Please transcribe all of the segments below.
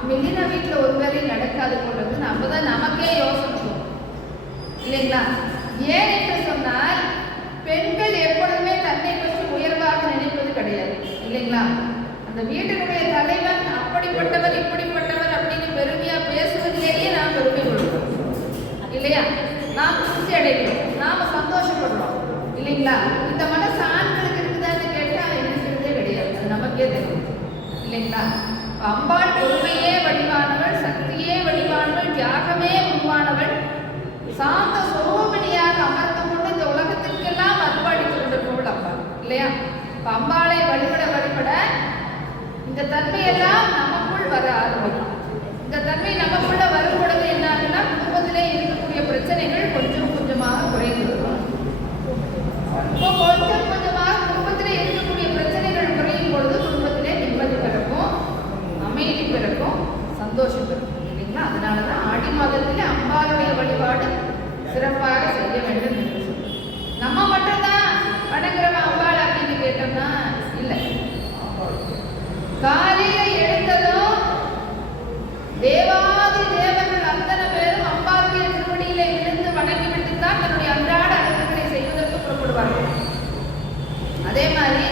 நம்ம இல்லைன்னா வீட்டில் ஒரு வேலையும் நடக்காது போடுறது நம்ம தான் நமக்கே யோசனை இல்லைங்களா? ஏன் என்று சொன்னால் பெண்கள் எப்பொழுதுமே தன்னை பற்றி உயர்வாக நினைப்பது கிடையாது இல்லைங்களா? அந்த வீட்டினுடைய தலைவன் அப்படிப்பட்டவர் இப்படிப்பட்டவர் அப்படின்னு பெருமையா பேசுவதிலேயே நாம் பெருமை கொள்கிறோம் இல்லையா? நாம் திருப்தி அடைகிறோம், நாம சந்தோஷப்படுறோம் இல்லைங்களா? இந்த மனசு ஆண்களுக்கு இருக்குதான்னு கேட்டா இருக்கிறதே கிடையாது, அது நமக்கே தெரியும் இல்லைங்களா? அம்பாள் பொறுமையே வடிவானவள், சக்தியே வடிவானவள், தியாகமே உருவானவள், சாந்த சொரூபிணியாக அமர்ந்து கொண்டு இந்த உலகத்திற்கெல்லாம் அர்ப்பணித்து கொண்டிருப்பவள் அம்பாள் இல்லையா? இப்ப அம்பாளை வழிபட வழிபட இந்த தன்மையெல்லாம் நமக்குள் வர ஆரம்பிக்கும். இந்த தன்மை நமக்குள்ள வரும் பொழுது என்ன ஆகுதுன்னா குடும்பத்திலே இருக்கக்கூடிய பிரச்சனைகள் கொஞ்சம் கொஞ்சமாக குறைந்து வரும். இப்போ கொஞ்சம் கொஞ்சமாக குடும்பத்திலே இருக்கக்கூடிய பிரச்சனைகள் குறையும் பொழுது குடும்பத்திலே நிம்மதி பிறக்கும், அமைதி பிறக்கும், சந்தோஷம் பிறக்கும் இல்லைங்களா? அதனாலதான் ஆடி மாதத்திலே அம்பாளுடைய வழிபாடு சிறப்பாக செய்ய வேண்டும் என்று சொல்லுவோம். நம்ம மட்டும்தான் வணங்குறவன் அம்பாள் அப்படின்னு கேட்டோம்னா இல்லை. காலையில எழுந்ததும் தேவாதி தேவர்கள் அத்தனை பேரும் அம்பாளுடைய திருவடியிலே விழுந்து வணங்கிவிட்டு தான் தன்னுடைய அன்றாட அலுவல்களை செய்வதற்கு புறப்படுவார்கள். அதே மாதிரி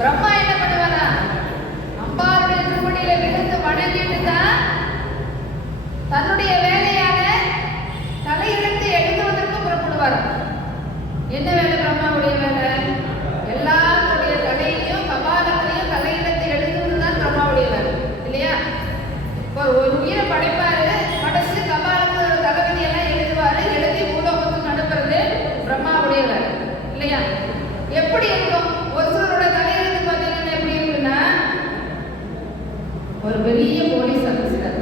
பிரம்மா என்ன பண்ணுவாரா? அம்பாளுடைய திருவடியில விழுந்து வணங்கிட்டு தான் தன்னுடைய வேலையான தலையிலிருந்து எழுதுவதற்கு புறப்படுவார். என்ன வேலை பிரம்மாவுடைய வேலை? எல்லாருடைய தலையிலையும் கபாலத்திலையும் தலையிடத்தை எழுதுவதுதான் பிரம்மாவுடைய வேலை இல்லையா? ஒரு உயிரை படைப்பாரு, படைச்சு கபாலத்தோட தளபதி எல்லாம் எழுதுவாரு, எழுதி பூலோகத்துக்கு அனுப்புறது பிரம்மாவுடைய வேலை இல்லையா? எப்படி இருக்கும்? ஒரு சிலரோட தலையெழுத்து பார்த்தீங்கன்னா எப்படி இருக்குன்னா ஒரு பெரிய போலீஸ் ஆஃபீஸர்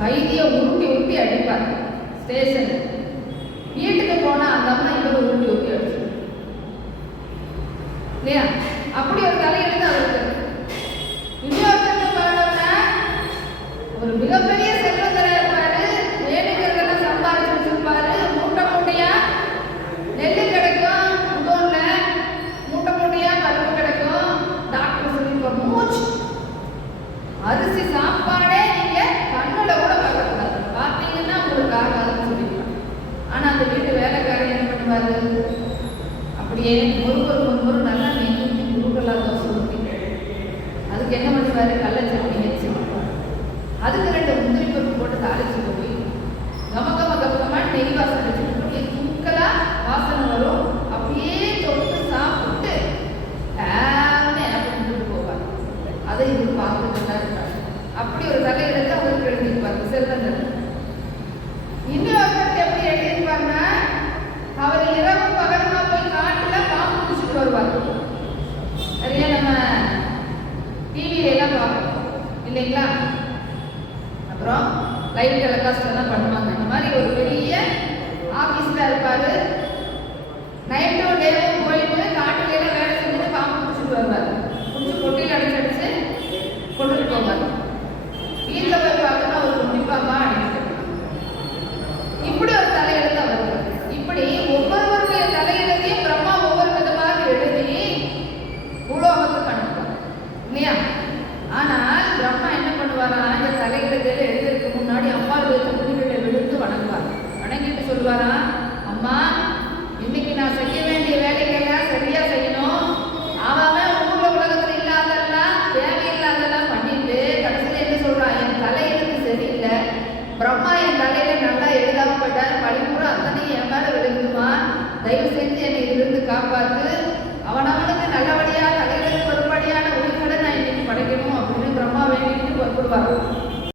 கைதியை உருட்டி உருட்டி அடிப்பார் ஸ்டேஷன். வீட்டுக்கு போனா அந்த அம்மா இவரை உருட்டி உருட்டி அடிச்சு இல்லையா? அப்படி ஒரு தலையெழுத்து அவருக்கு. இன்னொருத்தருக்கு பார்த்தோம்னா ஒரு மிகப்பெரிய செல்வந்தரா இருப்பாரு, வேணுங்கிறதெல்லாம் சம்பாதிச்சு வச்சிருப்பாரு, மூட்டை மூட்டையா நெல்லு கிடைக்கும், குடோன்ல மூட்டை மூட்டையா பருப்பு கிடைக்கும். டாக்டர் சொல்லியிருப்பார் மூச்சு அரிசி சாப்பாடே நீங்க கண்ணுல கூட பார்க்கக்கூடாது, பார்த்தீங்கன்னா உங்களுக்கு ஆகாதுன்னு சொல்லியிருப்பாங்க. ஆனா அந்த வீட்டு வேலைக்காரன் என்ன பண்ணுவாரு? அப்படியே ஒரு நல்லா நெஞ்சு குறுக்கெல்லாம் தோசை ஊற்றி அதுக்கு என்ன பண்ணுவாரு? கடலை சட்னி வச்சு அதுக்கு 2 முந்திரி பருப்பு போட்டு தாளிச்சு போய் கமகமா நெய் வாசனை வச்சுட்டு அப்படியே தூக்கலா வாசனை வரும். அப்படியே தொட்டு சாப்பிட்டு என்ன பண்ணிட்டு போவார். அதை இது பார்த்துட்டு தான் இருக்காங்க. அப்படி ஒரு தலையிடத்தை அவருக்கு எழுதியிருப்பாங்க செல்வந்தர். இன்னொருத்தருக்கு எப்படி எழுதியிருப்பாருன்னா அவர் இரவு பகலமா போய் காட்டுல பாம்பு பிடிச்சிட்டு வருவார். நிறைய நம்ம டிவியில எல்லாம் பார்ப்போம் இல்லைங்களா? அப்புறம் லைட் டெலிகாஸ்ட் எல்லாம் பண்ணுவாங்க. அந்த மாதிரி ஒரு பெரிய ஆபீஸ்ல இருப்பாரு. நைட்டும் டேவும் போயிட்டு காட்டுல எல்லாம் வேலை செஞ்சுட்டு பாம்பு பிடிச்சிட்டு வருவார். பிடிச்சி பொட்டியில் அடிச்சு